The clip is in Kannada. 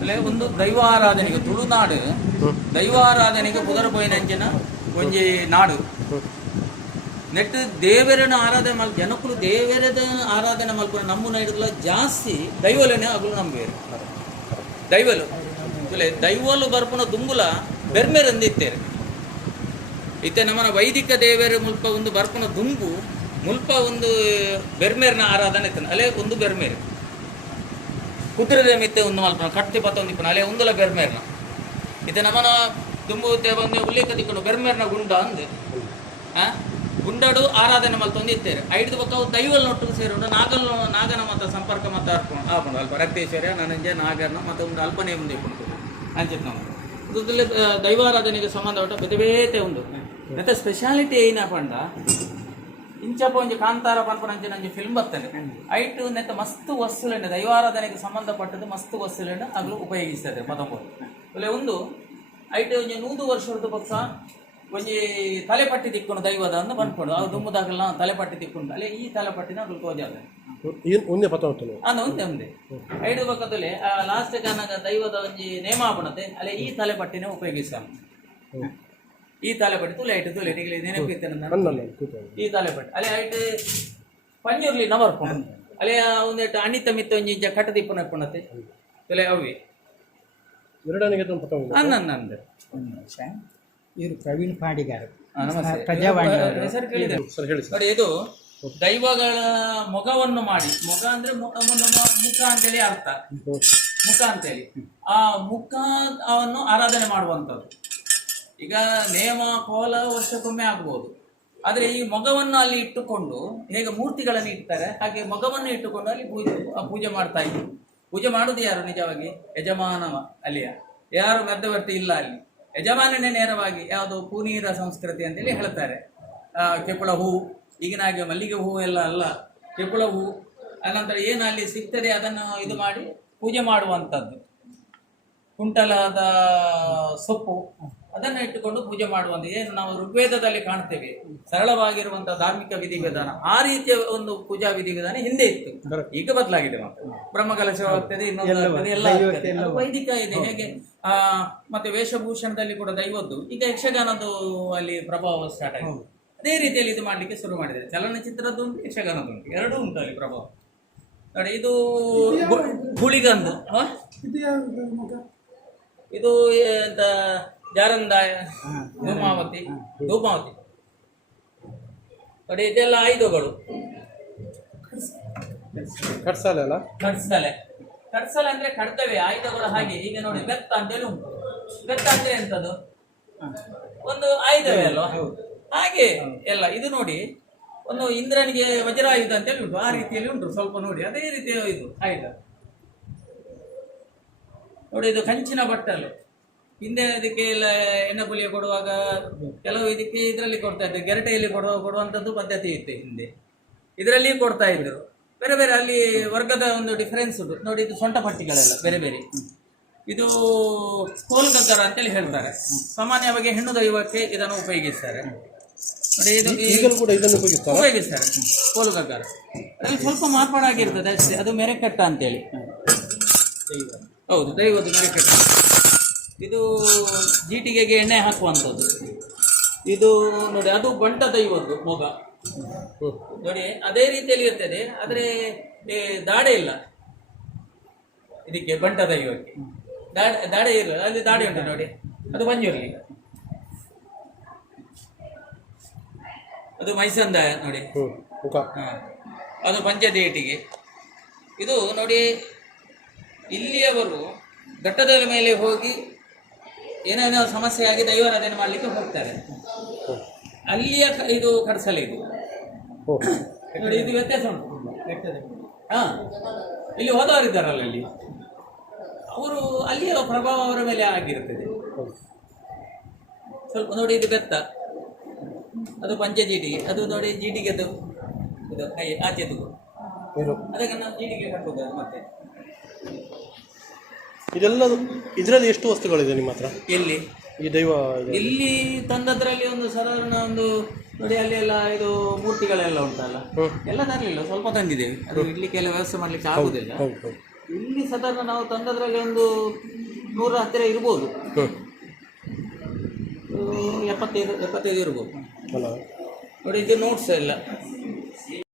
ಅಲ್ಲೇ ಒಂದು ದೈವಾರಾಧನೆಗೆ, ತುಳುನಾಡು ದೈವಾರಾಧನೆಗೆ ಪುದರ ಪೋಯಿನಂಚಿನ ಒಂಜಿ ನಾಡು. ನೆಟ್ ದೇವರನ್ನ ಆರಾಧನೆ ಮಲ್ ಜನಕ್ಕಳು ದೇವರದ ಆರಾಧನೆ ಮಲ್ಕೊಂಡು ನಮ್ಮನ್ನ ನೈಡ್ಲ ಜಾಸ್ತಿ ದೈವಲನೇ ಆಗಲು ನಂಬೇರು ದೈವಲು. ಇಲ್ಲೇ ದೈವಲು ಬರ್ಪುನ ದುಂಬುಲ ಬೆರ್ಮೆರಂದಿತ್ತೇರು. ಇತ್ತೆ ನಮ್ಮನ ವೈದಿಕ ದೇವರ ಮುಲ್ಪ ಒಂದು ಬರ್ಪುನ ದುಂಬು, ಮುಲ್ಪ ಒಂದು ಬೆರ್ಮೇರ್ನ ಆರಾಧನೆ ಇತ್ತು ಅಲ್ಲೇ ಒಂದು ಬೆರ್ಮೇರು. ಕುದುರೆದ ಮಿತ್ತೆ ಒಂದು ಮಲ್ಪನ ಕಟ್ಟಿ ಪತ್ತೊಂದಿಪ್ಪನ ಅಲೆ ಒಂದಲ ಬೆರ್ಮೇರ್ನ. ಇದು ನಮ್ಮನ ದುಂಬು ಬಂದು ಉಲ್ಲೇಖ ತಿಕ್ಕೊಂಡು ಬೆರ್ಮೇರ್ನ ಗುಂಡ ಅಂದೆ. ಹಾ ಗುಂಡಡು ಆರಾಧನೆ ಮಲ್ತೊಂದು ಇತ್ತೇರು ಐದು ಪಕ್ಕ ದೈವಲ್ ನೊಟ್ಟು ಸೇರೋಡು, ನಾಗಲ್ ನಾಗನ ಮತ ಸಂಪರ್ಕ ಮತ ಅರ್ಪಣ ಆಪುಂಡು ಅಲ್ಪ ರಕ್ತೇಶ್ವರ್ಯ ನನಂಜೆ ನಾಗರನ ಮತ್ತೆ ಒಂದು ಅಲ್ಪನೆ ಮುಂದೆ ಇಪ್ಪುಂಡು ಅಂಚಿತ್ ನಾವು ದೈವಾರಾಧನೆಗೆ ಸಂಬಂಧಪಟ್ಟ ಬೇತೆ ಬೇತೆ ಉಂಡು ಮತ್ತೆ ಸ್ಪೆಷಾಲಿಟಿ ಏನ ಪಂಡ ಇಂಚಪ್ಪ ಒಂಜಿ ಕಾಂತಾರ ಪನ್ಪನಂಚಿನ ಒಂಜಿ ಫಿಲ್ಮ್ ಬರ್ತದೆ. ಐಟು ನೆತ್ತ ಮಸ್ತ್ ವಸ್ತುಲೆಂಡು ದೈವಾರಾಧನೆಗೆ ಸಂಬಂಧಪಟ್ಟದ್ದು ಮಸ್ತ್ ವಸ್ತುಲೆಂಡು ಅದ್ರ ಉಪಯೋಗಿಸ್ತದೆ ಮೊದಲು ಒಳ್ಳೆ ಒಂದು ಐಟು ಒಂಜಿ ನೂದು ವರ್ಷದ ಪಕ್ಷ ಒಂಜಿ ತಲೆಪಟ್ಟಿ ತಿಕ್ಕೊಂಡು ದೈವದ ಅಂತ ಬಂದ್ಕೊಂಡು. ಅದು ದುಮ್ಮದಾಗಲ್ಲ ತಲೆಪಟ್ಟಿ ತಿಕ್ಕೊಂಡು ಅಲ್ಲೇ ಈ ತಲೆಪಟ್ಟಿನ ಅದ್ರ ತೋಜಾದ ಒಂದೇ ಅಂದ ಒಂದೇ ಒಂದೇ. ಐದು ಪಕ್ಕದಲ್ಲಿ ಲಾಸ್ಟ್ ಕನಗ ದೈವದ ಒಂಜಿ ನೇಮಾಪಣತೆ ಅಲ್ಲೇ ಈ ತಲೆಪಟ್ಟಿನ ಉಪಯೋಗಿಸ್ತಾನೆ ಈ ತಲೆಪಟ್ಟಿ ತುಲೆ ಐಟು ತುಲೆ ನಿಗಲಿ ನೆನಪಿತ್ತೆ ನಾನು ಅನ್ನಲ್ಲ ಕೂತ್ಕೊಳ್ಳಿ. ಈ ತಲೆಪಟ್ಟಿ. ಅಲೆ ಐಟ್ ಪಂಜುರ್ಲಿ ನವರ್ಪುಣ ಅಲೆ ಒಂದೇಟ್ ಅಣಿತ ಮಿತ್ತ ಒಂಜಿ ಇಂಚ ಕಟ್ಟದಿಪ್ಪನ ಪುಣತೆ ತುಲೆ ಅವಿ ಎರಡನಿಗೆ ಅನ್ನಂದ ಇವರು ಪ್ರವೀಣ್ ಪಾಡಿಗಾರ್. ಪ್ರಜಾವಾಣಿ ನೋಡಿ ಇದು ದೈವಗಳ ಮೊಗವನ್ನು ಮಾಡಿ ಮೊಗ ಅಂದ್ರೆ ಮುಖ ಅಂತೇಳಿ ಅರ್ಥ. ಮುಖ ಅಂತೇಳಿ. ಆ ಮುಖ ಅವನ್ನು ಆರಾಧನೆ ಮಾಡುವಂಥದ್ದು. ಈಗ ನೇಮ ಕೋಲ ವರ್ಷಕ್ಕೊಮ್ಮೆ ಆಗ್ಬೋದು. ಆದರೆ ಈ ಮೊಗವನ್ನು ಅಲ್ಲಿ ಇಟ್ಟುಕೊಂಡು ಹೇಗೆ ಮೂರ್ತಿಗಳನ್ನು ಇಡ್ತಾರೆ ಹಾಗೆ ಮೊಗವನ್ನು ಇಟ್ಟುಕೊಂಡು ಅಲ್ಲಿ ಪೂಜೆ ಪೂಜೆ ಮಾಡ್ತಾ ಇದ್ರು. ಪೂಜೆ ಮಾಡುದು ಯಾರು ನಿಜವಾಗಿ? ಯಜಮಾನವ ಅಲ್ಲಿಯ. ಯಾರು ಮಧ್ಯವರ್ತಿ ಇಲ್ಲ ಅಲ್ಲಿ. ಯಜಮಾನನೇ ನೇರವಾಗಿ ಯಾವುದು ಪೂನೀರ ಸಂಸ್ಕೃತಿ ಅಂತೇಳಿ ಹೇಳ್ತಾರೆ. ಆ, ಕೆಪ್ಪಳ ಹೂ ಈಗಿನ ಹಾಗೆ ಮಲ್ಲಿಗೆ ಹೂ ಎಲ್ಲ ಅಲ್ಲ. ಕೆಪ್ಪಳ ಹೂ ಅನಂತರ ಏನು ಅಲ್ಲಿ ಸಿಗ್ತದೆ ಅದನ್ನು ಇದು ಮಾಡಿ ಪೂಜೆ ಮಾಡುವಂಥದ್ದು ಕುಂಟಲಾದ ಸೊಪ್ಪು. ಅದನ್ನು ಇಟ್ಟುಕೊಂಡು ಪೂಜೆ ಮಾಡುವಂತ. ಏನು ನಾವು ಋಗ್ವೇದದಲ್ಲಿ ಕಾಣ್ತೇವೆ. ಸರಳವಾಗಿರುವಂತಹ ಧಾರ್ಮಿಕ ವಿಧಿವಿಧಾನ. ಆ ರೀತಿಯ ಒಂದು ಪೂಜಾ ವಿಧಿವಿಧಾನ ಹಿಂದೆ ಇತ್ತು. ಈಗ ಬದಲಾಗಿದೆ ಮಾತ್ರ. ಬ್ರಹ್ಮಕಲಶ ಆಗ್ತದೆ ಇನ್ನೊಂದು ಆಗ್ತದೆ, ಎಲ್ಲ ಆಗ್ತದೆ. ವೈದಿಕ ಇದೆ. ಹೇಗೆ? ಆ ಮತ್ತೆ ವೇಷಭೂಷಣದಲ್ಲಿ ಕೂಡ ದೈವದ್ದು. ಈಗ ಯಕ್ಷಗಾನದ್ದು ಅಲ್ಲಿ ಪ್ರಭಾವ ಸ್ಟಾರ್ಟ್ ಆಗಿದೆ ಅದೇ ರೀತಿಯಲ್ಲಿ ಇದು ಮಾಡ್ಲಿಕ್ಕೆ ಶುರು ಮಾಡಿದೆ ಚಲನಚಿತ್ರದ್ದು ಉಂಟು ಯಕ್ಷಗಾನದ್ದು ಉಂಟು. ಎರಡೂ ಉಂಟು ಅಲ್ಲಿ ಪ್ರಭಾವ. ನೋಡಿ ಇದು ಹುಳಿಗಂದು ಇದು ಎಂತ ಜಾರಂದ ಧೂಮಾವತಿ. ಧೂಮಾವತಿ. ನೋಡಿ ಇದೆಲ್ಲ ಆಯುಧಗಳು. ಕಡ್ಸಲೆ ಅಲ್ಲ? ಕಡ್ಸಲೆ ಕಡ್ಸಲೆ ಅಂದ್ರೆ ಕಡ್ತವೆ ಆಯುಧಗಳು ಹಾಗೆ. ಈಗ ನೋಡಿ ಬೆತ್ತ ಅಂತೇಳಿ ಉಂಟು. ಬೆತ್ತ ಅಂದ್ರೆ ಎಂತದು? ಒಂದು ಆಯುಧವೇ ಅಲ್ವಾ? ಹಾಗೆ ಎಲ್ಲ ಇದು ನೋಡಿ ಒಂದು ಇಂದ್ರನಿಗೆ ವಜ್ರಾಯುಧ ಅಂತೇಳಿ ಉಂಟು. ಆ ರೀತಿಯಲ್ಲಿ ಉಂಟು ಸ್ವಲ್ಪ ನೋಡಿ. ಅದೇ ರೀತಿಯ ಇದು ಆಯುಧ. ನೋಡಿ ಇದು ಕಂಚಿನ ಬಟ್ಟಲು. ಹಿಂದೆ ಇದಕ್ಕೆ ಎಲ್ಲ ಎಣ್ಣೆ ಪುಲಿಯ ಕೊಡುವಾಗ ಕೆಲವು ಇದಕ್ಕೆ ಇದರಲ್ಲಿ ಕೊಡ್ತಾ ಇದ್ದೆ. ಗೆರಟೆಯಲ್ಲಿ ಕೊಡುವ ಕೊಡುವಂಥದ್ದು ಪದ್ಧತಿ ಇತ್ತು ಹಿಂದೆ. ಇದರಲ್ಲಿ ಕೊಡ್ತಾ ಇದ್ರು ಬೇರೆ ಬೇರೆ ಅಲ್ಲಿ ವರ್ಗದ ಒಂದು ಡಿಫರೆನ್ಸ್ ಉಂಟು. ನೋಡಿ ಇದು ಸೊಂಟ ಪಟ್ಟಿಗಳೆಲ್ಲ ಬೇರೆ ಬೇರೆ. ಇದು ಕೋಲ್ಗದ್ದರ ಅಂತೇಳಿ ಹೇಳ್ತಾರೆ. ಸಾಮಾನ್ಯವಾಗಿ ಹೆಣ್ಣು ದೈವಕ್ಕೆ ಇದನ್ನು ಉಪಯೋಗಿಸ್ತಾರೆ. ನೋಡಿ ಇದು ಕೂಡ ಇದನ್ನು ಉಪಯೋಗಿಸ್ತಾರ? ಅದರಲ್ಲಿ ಸ್ವಲ್ಪ ಮಾರ್ಪಾಡಾಗಿರ್ತದೆ ಅಷ್ಟೇ. ಅದು ಮೆರೆಕಟ್ಟ ಅಂತೇಳಿ. ಹೌದು ದೈವದ ಮೆರೆಕಟ್ಟ. ಇದು ಜೀಟಿಗೆಗೆ ಎಣ್ಣೆ ಹಾಕುವಂಥದ್ದು. ಇದು ನೋಡಿ ಅದು ಬಂಟ ದೈವದ್ದು ಮೊಗ. ನೋಡಿ ಅದೇ ರೀತಿಯಲ್ಲಿ ಇರ್ತದೆ ಆದರೆ ದಾಡೆ ಇಲ್ಲ. ಇದಕ್ಕೆ ಬಂಟ ದೈವಕ್ಕೆ ದಾಡೆ ದಾಡೆ ಇಲ್ಲ ಅಲ್ಲಿ ದಾಡೆ ಉಂಟು ನೋಡಿ. ಅದು ಮಂಜೂರಿ ಅದು ಮೈಸಂದ ನೋಡಿ. ಅದು ಪಂಚದೇಟಿಗೆ ಇದು ನೋಡಿ ಇಲ್ಲಿಯವರು ಘಟ್ಟದ ಮೇಲೆ ಹೋಗಿ ಏನೇನೋ ಸಮಸ್ಯೆ ಆಗಿ ದೈವಾರಾಧನೆ ಮಾಡಲಿಕ್ಕೆ ಹೋಗ್ತಾರೆ. ಅಲ್ಲಿಯ ಇದು ಕಡಸಲೆ ಇದು. ನೋಡಿ ಇದು ವ್ಯತ್ಯಾಸ ಉಂಟು. ಹಾ. ಇಲ್ಲಿ ಹೋದವರಿದ್ದಾರಲ್ಲ ಅಲ್ಲಿ. ಅವರು ಅಲ್ಲಿಯ ಪ್ರಭಾವ ಅವರ ಮೇಲೆ ಆಗಿರುತ್ತದೆ ಸ್ವಲ್ಪ ನೋಡಿ ಇದು ಬೆತ್ತ. ಅದು ಪಂಚ ಜೀಟಿಗೆ ಅದು ನೋಡಿ ಜೀಟಿಗೆದು ಇದು ಕೈ ಆಚೆದು. ಅದಕ್ಕೆ ನಾವು ಜೀಟಿಗೆ ಕಟ್ಟುವುದು ಮತ್ತೆ. ಇದೆಲ್ಲದು ಇದರಲ್ಲಿ ಎಷ್ಟು ವಸ್ತುಗಳಿದೆ ನಿಮ್ಮ ಹತ್ರ? ಎಲ್ಲಿ? ಈ ದೈವ ಇದು. ಇಲ್ಲಿ ತಂದದ್ರಲ್ಲಿ ಒಂದು ಸಾಧಾರಣ ಒಂದು ನೋಡಿ ಅಲ್ಲಿ ಎಲ್ಲ ಇದು ಮೂರ್ತಿಗಳೆಲ್ಲ ಉಂಟಲ್ಲ? ಹ್ಮ್. ಎಲ್ಲ ತರಲಿಲ್ಲ ಸ್ವಲ್ಪ ತಂದಿದ್ದೇವೆ. ಅದು ಇಡ್ಲಿಕ್ಕೆ ಎಲ್ಲ ವ್ಯವಸ್ಥೆ ಮಾಡ್ಲಿಕ್ಕೆ ಆಗುದಿಲ್ಲ. ಹೌದು ಹೌದು. ಇಲ್ಲಿ ಇಲ್ಲಿ ಸಾಧಾರಣ ನಾವು ತಂದದ್ರಲ್ಲಿ ಒಂದು ನೂರ ಹತ್ತಿರ ಇರ್ಬೋದು. ಹ್ಞೂ ಆ, ಎಪ್ಪತ್ತೈದು ಎಪ್ಪತ್ತೈದು ಇರ್ಬೋದು. ಅಲ್ಲ. ನೋಡಿ ಇದು ನೋಟ್ಸ್ ಎಲ್ಲ.